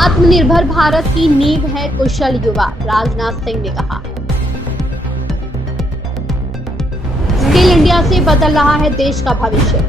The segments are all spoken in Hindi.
आत्मनिर्भर भारत की नींव है कुशल युवा, राजनाथ सिंह ने कहा। स्किल इंडिया से बदल रहा है देश का भविष्य।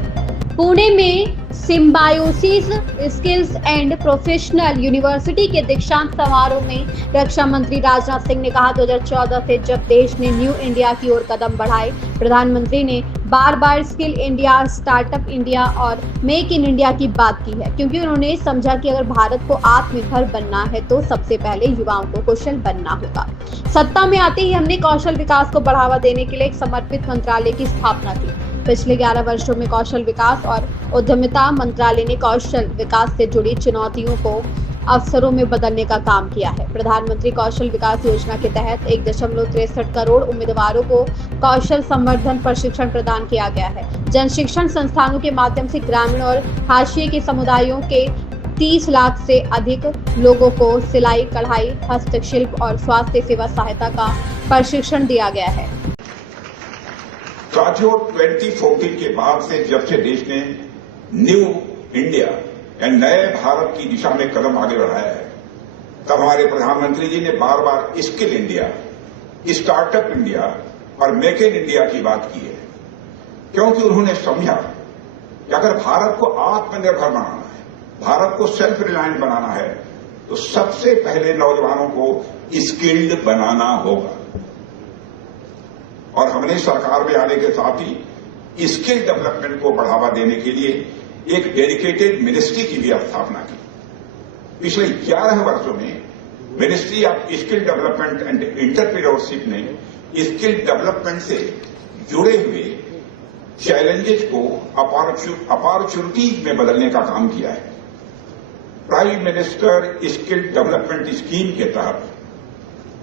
पुणे में symbiosis skills and professional university के दीक्षांत समारोह में रक्षा मंत्री राजनाथ सिंह ने कहा, 2014 से जब देश ने न्यू इंडिया की ओर कदम बढ़ाए, प्रधानमंत्री ने बार बार स्किल इंडिया, स्टार्टअप इंडिया और मेक इन इंडिया की बात की है, क्योंकि उन्होंने समझा कि अगर भारत को आत्मनिर्भर बनना है तो सबसे पहले युवाओं को कुशल बनना होगा। सत्ता में आते ही हमने कौशल विकास को बढ़ावा देने के लिए एक समर्पित मंत्रालय की स्थापना की। पिछले 11 वर्षों में कौशल विकास और उद्यमिता मंत्रालय ने कौशल विकास से जुड़ी चुनौतियों को अवसरों में बदलने का काम किया है। प्रधानमंत्री कौशल विकास योजना के तहत 1.63 करोड़ उम्मीदवारों को कौशल संवर्धन प्रशिक्षण प्रदान किया गया है। जन शिक्षण संस्थानों के माध्यम से ग्रामीण और हाशिए के समुदायों के 30 लाख से अधिक लोगों को सिलाई, कढ़ाई, हस्तशिल्प और स्वास्थ्य सेवा सहायता का प्रशिक्षण दिया गया है। साथियों, 2014 के बाद से जब से देश ने न्यू इंडिया या नए भारत की दिशा में कदम आगे बढ़ाया है, तब हमारे प्रधानमंत्री जी ने बार बार स्किल इंडिया, स्टार्टअप इंडिया और मेक इन इंडिया की बात की है, क्योंकि उन्होंने समझा कि अगर भारत को आत्मनिर्भर बनाना है, भारत को सेल्फ रिलायंट बनाना है, तो सबसे पहले नौजवानों को स्किल्ड बनाना होगा। और हमने सरकार में आने के साथ ही स्किल डेवलपमेंट को बढ़ावा देने के लिए एक डेडिकेटेड मिनिस्ट्री की भी स्थापना की। पिछले 11 वर्षों में ministry of skill development and entrepreneurship ने स्किल डेवलपमेंट से जुड़े हुए चैलेंजेस को अपॉर्चुनिटीज में बदलने का काम किया है। Prime minister skill development scheme के तहत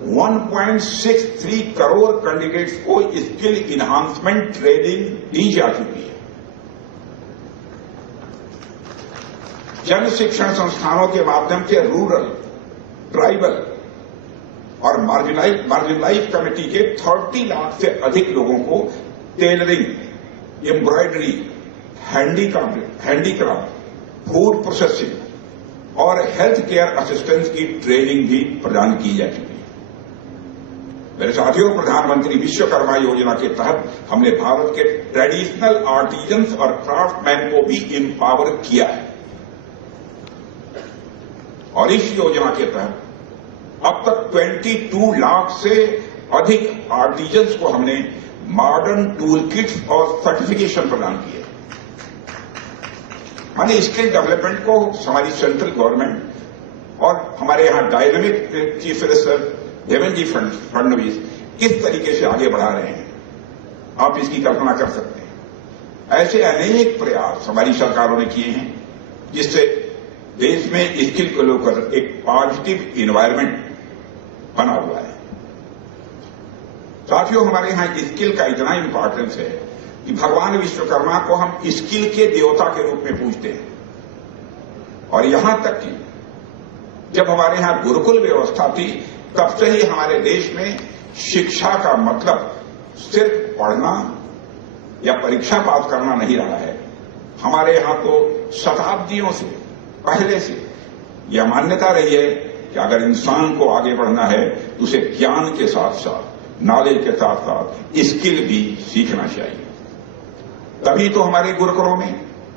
1.63 करोड़ कैंडिडेट्स को स्किल इन्हांसमेंट ट्रेनिंग दी जा चुकी है। जन शिक्षण संस्थानों के माध्यम से रूरल, ट्राइबल और मार्जिनलाइज कम्युनिटी के 30 लाख से अधिक लोगों को tailoring, embroidery, handicraft, food processing और हेल्थ केयर असिस्टेंस की ट्रेनिंग भी प्रदान की जा चुकी है। मेरे साथियों, प्रधानमंत्री विश्वकर्मा योजना के तहत हमने भारत के ट्रेडिशनल आर्टिजन्स और क्राफ्टमैन को भी एम्पावर किया है। और इस योजना के तहत अब तक 22 लाख से अधिक आर्टिजन्स को हमने मॉडर्न टूल किट्स और सर्टिफिकेशन प्रदान किए। माने स्किल डेवलपमेंट को हमारी सेंट्रल गवर्नमेंट और हमारे यहां डायनेमिक चीफ मिनिस्टर देवेंद्र जी फडणवीस किस तरीके से आगे बढ़ा रहे हैं, आप इसकी कल्पना कर सकते हैं। ऐसे अनेक प्रयास हमारी सरकारों ने किए हैं, जिससे देश में स्किल को लेकर एक पॉजिटिव इन्वायरमेंट बना हुआ है। साथियों, हमारे यहां स्किल का इतना इंपॉर्टेंस है कि भगवान विश्वकर्मा को हम स्किल के देवता के रूप में पूजते हैं। और यहां तक कि जब हमारे यहां गुरुकुल व्यवस्था थी, तब से ही हमारे देश में शिक्षा का मतलब सिर्फ पढ़ना या परीक्षा पास करना नहीं रहा है। हमारे यहां तो शताब्दियों से पहले से यह मान्यता रही है कि अगर इंसान को आगे बढ़ना है तो उसे ज्ञान के साथ साथ, नॉलेज के साथ साथ स्किल भी सीखना चाहिए। तभी तो हमारे गुरुकुलों में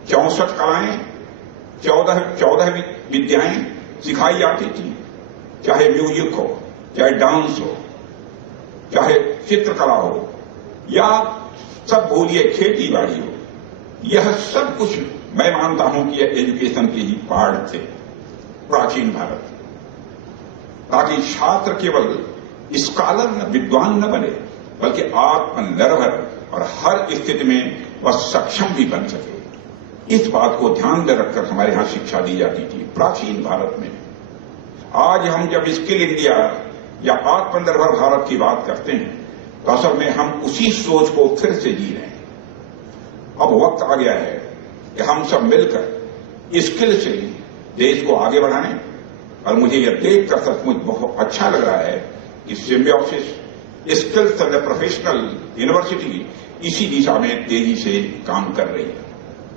64 कलाएं, 14 विद्याएं सिखाई जाती थी, चाहे म्यूजिक हो, चाहे डांस हो, चाहे चित्रकला हो, या सब बोलिए खेती बाड़ी हो, यह सब कुछ मैं मानता हूं कि यह एजुकेशन के ही पार्ट थे प्राचीन भारत, ताकि छात्र केवल स्कॉलर न, विद्वान न बने, बल्कि आत्मनिर्भर और हर स्थिति में वह सक्षम भी बन सके। इस बात को ध्यान में रखकर हमारे यहां शिक्षा दी जाती थी प्राचीन भारत में। आज हम जब स्किल इंडिया या आत्मनिर्भर भारत की बात करते हैं, तो असल में हम उसी सोच को फिर से जी रहे हैं। अब वक्त आ गया है कि हम सब मिलकर स्किल से देश को आगे बढ़ाएं। और मुझे यह देखकर सचमुच बहुत अच्छा लग रहा है कि symbiosis skills and professional university इसी दिशा में तेजी से काम कर रही है।